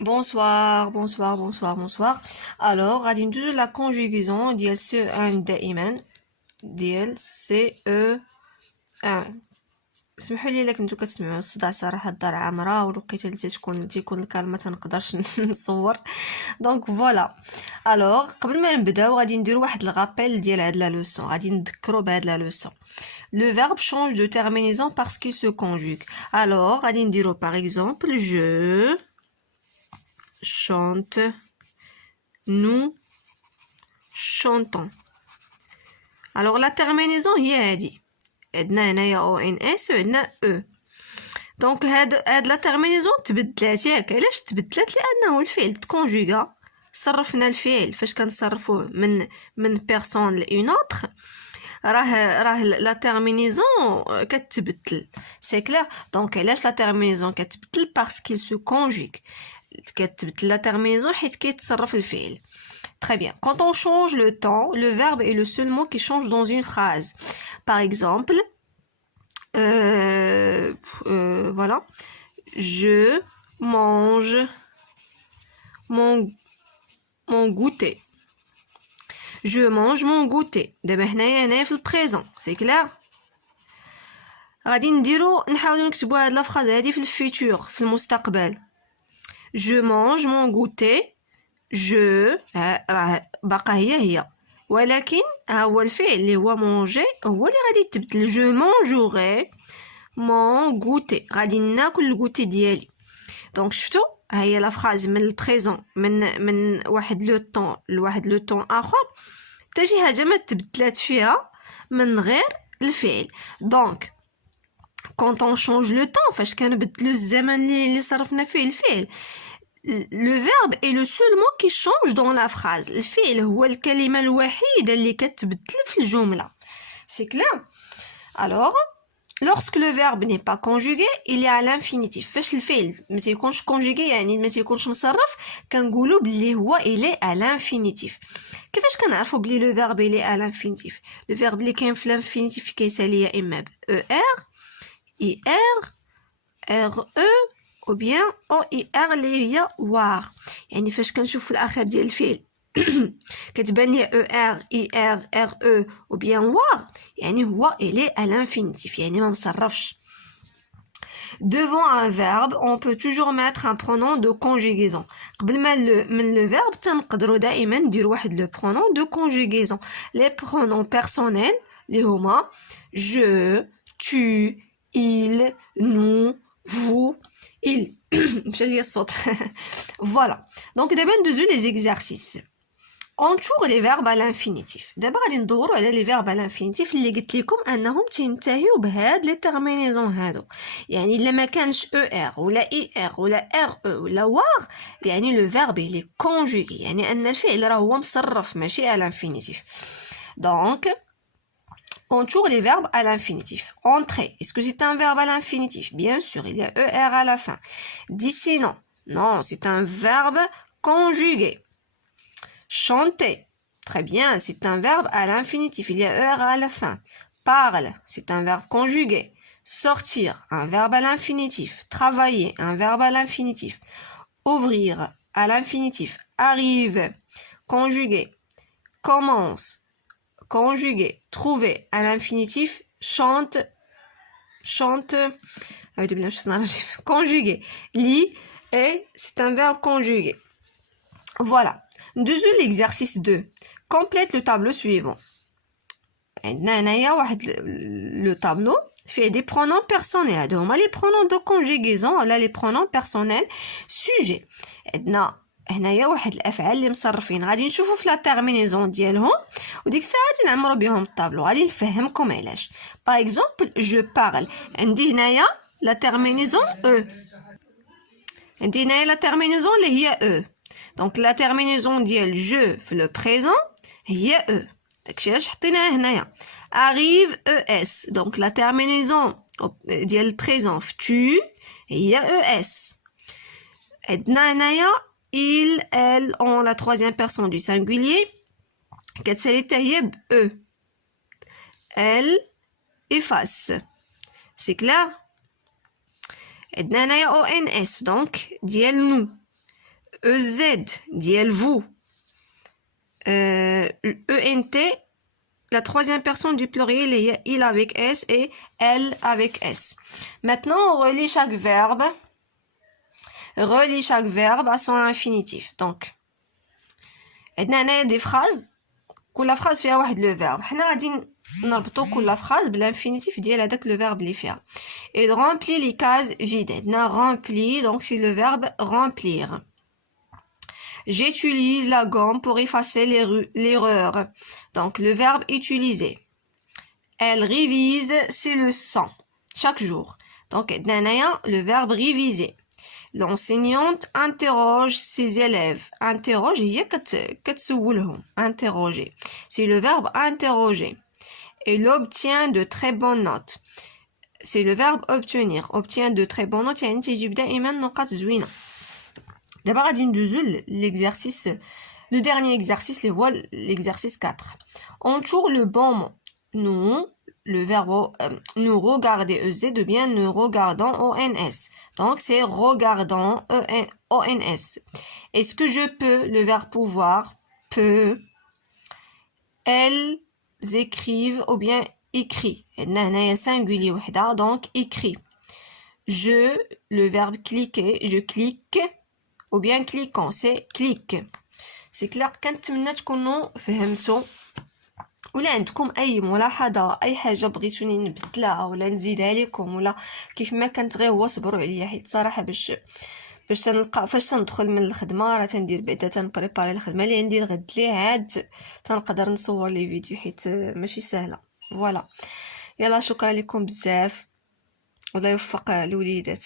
bonsoir, bonsoir, bonsoir, bonsoir. Alors, غادي ندوزو la conjugaison ديال CE1 دائما ديال CE1. سمحوا لي الا كنتو كتسمعوا الصداع، صراحه الدار عامره والوقيته اللي تيكون الكال ما تنقدرش نصور. دونك فوالا. الوغ قبل ما نبداو غادي نديرو واحد الغابيل ديال هاد لا لوسون، غادي نذكروا بهاد لا لوسون. Le verbe change de terminaison parce qu'il se conjugue. Alors, غادي نديرو par exemple je chante, nous chantons. Alors la terminaison هي هادي، عندنا هنايا او ان اس وعندنا او. دونك هاد لا تيرمينيزون تبدلات ياك. علاش تبدلات؟ لانه الفعل تكونجوغا، صرفنا الفعل فاش كنصرفوه من بيرسون لاون اوتر، راه لا تيرمينيزون كتبدل. سي كلير. دونك علاش لا تيرمينيزون كتبدل؟ باسكو سو كونجوغ. كتبدل لا terminaison حيت كيتصرف الفعل. Très bien. Quand on change le temps, le verbe est le seul mot qui change dans une phrase. Par exemple, voilà. Je mange mon goûter. Je mange mon goûter. دابا هنايا في البريزون. سي كلير. غادي نحاولوا نكتبوا هاد لا فراز هادي في الفيتور، في المستقبل. Je mange mon goûter. Je راه باقا هي ولكن ها هو الفعل اللي هو مونجي هو اللي غادي يتبدل. je mangerai mon goûter. غادي ناكل الغوتي ديالي. دونك شفتوا ها هي لا فراز من البريزون، من واحد لو طون لواحد لو طون اخر، حتى شي حاجه ما تبدلات فيها من غير الفعل. دونك quand on change le temps، فاش كنبدلوا الزمن اللي صرفنا فيه الفعل، le verbe est le seul mot qui change dans la phrase. الفعل هو الكلمة الوحيدة اللي كتبدل في الجملة. C'est clair. Alors, lorsque le verbe n'est pas conjugué, il est à l'infinitif. فاش الفعل ما تيكونش conjugué يعني ما تيكونش مصرف، كنقولوا بلي هو il est à l'infinitif. كيفاش كنعرفوا بلي le verbe il est à l'infinitif؟ le verbe اللي كاين في l'infinitif كيسالي يا اما ب er, ir, re ou bien OIR اللي هي war. يعني فاش كنشوف في الاخر ديال الفعل كتبان لي ER IR RE ou bien war، يعني هو il est à l'infinitif، يعني ما مصرفش. Devant un verbe, on peut toujours mettre un pronom de conjugaison. قبل ما من le verbe تنقدروا دائما ندير واحد le pronom de conjugaison. Les pronoms personnels اللي هما je, tu, il, nous, vous, il. Voilà. Donc d'abord ندوزو les exercices. Entoure les verbes à l'infinitif. d'abord غادي ندوروا على les verbes à l'infinitif اللي قلت لكم انهم تنتهيو بهاد لي تيرمينيزون هادو. يعني الا ما كانش er ولا ir ولا re ولا war، يعني le verbe il est conjugué، يعني ان الفعل راه هو مصرف ماشي à l'infinitif. Donc entoure les verbes à l'infinitif. Entrer, est-ce que c'est un verbe à l'infinitif? Bien sûr, il y a ER à la fin. D'ici, non. Non, c'est un verbe conjugué. Chanter, très bien, c'est un verbe à l'infinitif. Il y a ER à la fin. Parle, c'est un verbe conjugué. Sortir, un verbe à l'infinitif. Travailler, un verbe à l'infinitif. Ouvrir, à l'infinitif. Arrive, conjugué. Commence, conjugué. Trouver à l'infinitif. Chante, conjugué. Lit, et c'est un verbe conjugué. Voilà. Deuxième l'exercice 2. Complète le tableau suivant. Le tableau fait des pronoms personnels. Donc, les pronoms de conjugaison, là les pronoms personnels. Sujet. هنايا واحد الافعال اللي مصرفين، غادي نشوفوا في لا تيرمينيزون ديالهم وديك الساعه غادي نعمروا بهم الطابلو، غادي نفهمكم علاش. باغ اكزومبل جو بارل، عندي هنايا لا تيرمينيزون او، عندي هنايا لا تيرمينيزون اللي هي او. دونك لا تيرمينيزون ديال جو في لو بريزون هي او، داكشي علاش حطيناها هنايا. arrive es، دونك لا تيرمينيزون ديال البريزون في tu هي es. عندنا هنايا il, elle, on, la troisième personne du singulier. E. Elle efface. C'est clair? Et ONS, donc, diel nous. EZ ديال vous. ENT, la troisième personne du pluriel est il avec S et elle avec S. Maintenant, on relie chaque verbe. Relie chaque verbe à son infinitif. Donc, عندنا des phrases. كل phrase فيها واحد le verbe. حنا غادي نربطو كل phrase بالinfinitif ديال هذاك le verbe اللي فيها. Il remplit les cases vides. عندنا rempli, donc c'est le verbe remplir. J'utilise la gomme pour effacer l'erreur. Donc, le verbe utiliser. Elle révise ses leçons chaque jour. Donc, le verbe réviser. L'enseignante interroge ses élèves. Interroge, interroger. C'est le verbe interroger. Elle obtient de très bonnes notes. C'est le verbe obtenir. Obtient de très bonnes notes. يعني تيجيب دائما نقاط زوينة. D'abord, on va utiliser l'exercice, le dernier exercice, l'exercice 4. On tourne le bon mot. Nous, le verbe, nous regardons EZ devient nous regardons ONS. Donc, c'est regardons ONS. Est-ce que je peux, le verbe pouvoir, peut, elles écrivent ou bien écrit. Singulier, donc écrit. Je, le verbe cliquer, je clique. ou bien cliquons, c'est clique. C'est clair. كنتمنى تكونوا فهمتوا ولا عندكم اي ملاحظه اي حاجه بغيتوني نبدلها ولا نزيدها لكم ولا كيف ما كنت غير هو صبروا عليا حيت صراحه باش تنلقى فاش تندخل من الخدمه راه تندير بعدا تنبريباري الخدمه اللي عندي الغد لي عاد تنقدر نصور لي فيديو حيت ماشي سهله. فوالا يلا شكرا لكم بزاف والله يوفق الوليدات.